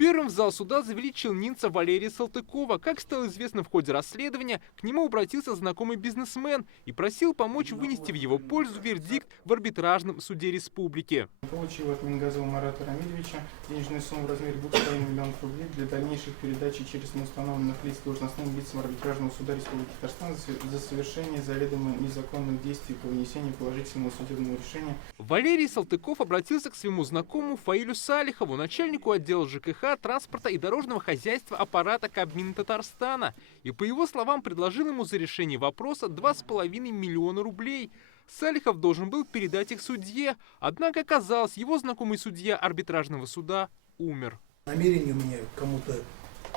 Первым в зал суда завели челнинца Валерия Салтыкова. Как стало известно в ходе расследования, к нему обратился знакомый бизнесмен и просил помочь вынести в его пользу вердикт в арбитражном суде республики. Получил от Мингазова Марата Рамилевича денежную сумму в размере 2,5 миллионов рублей для дальнейших передачи через неустановленных лиц должностным лицам арбитражного суда Республики Татарстан за совершение заведомо незаконных действий по вынесению положительного судебного решения. Валерий Салтыков обратился к своему знакомому Фаилю Салихову, начальнику отдела ЖКХ, транспорта и дорожного хозяйства аппарата Кабмина Татарстана, и, по его словам, предложил ему за решение вопроса 2,5 миллиона рублей. Салихов должен был передать их судье, однако оказалось, его знакомый судья арбитражного суда умер. Намерения у меня кому-то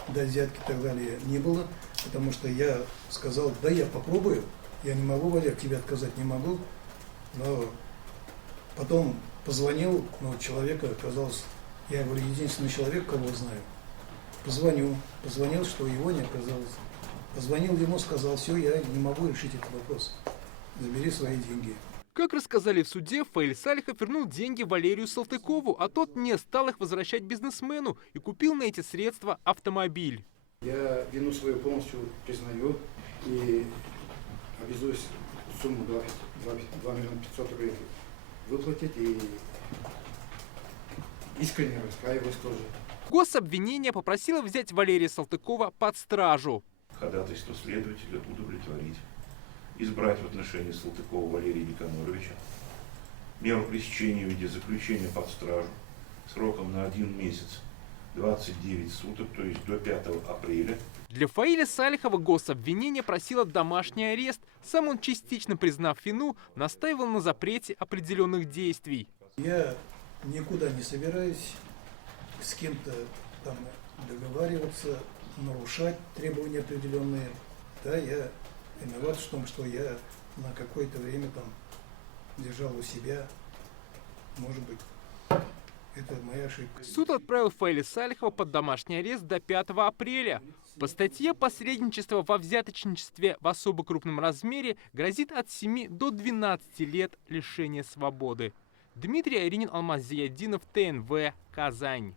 дать взятки и так далее не было, потому что я сказал, да я попробую, я не могу, Валер, тебе отказать не могу, но потом позвонил, но человека оказалось, я говорю, единственный человек, кого знаю, позвонил, что его не оказалось. Позвонил ему, сказал, все, я не могу решить этот вопрос, забери свои деньги. Как рассказали в суде, Фаиль Салихов вернул деньги Валерию Салтыкову, а тот не стал их возвращать бизнесмену и купил на эти средства автомобиль. Я вину свою полностью признаю и обязуюсь сумму 2 миллиона 500 рублей выплатить и искренне раскаиваюсь тоже. Гособвинение попросило взять Валерия Салтыкова под стражу. Ходатайство следователя удовлетворить. Избрать в отношении Салтыкова Валерия Никоноровича меру пресечения в виде заключения под стражу сроком на 1 месяц 29 суток, то есть до 5 апреля. Для Фаиля Салихова гособвинение просило домашний арест. Сам он, частично признав вину, настаивал на запрете определенных действий. Я никуда не собираюсь с кем-то там договариваться, нарушать требования определенные. Да, я виноват в том, что я на какое-то время там держал у себя, может быть, это моя ошибка. Суд отправил Фаиля Салихова под домашний арест до 5 апреля. По статье «Посредничество во взяточничестве в особо крупном размере» грозит от 7 до 12 лет лишения свободы. Дмитрий Айринин, Алмаз Зияддинов, ТНВ, Казань.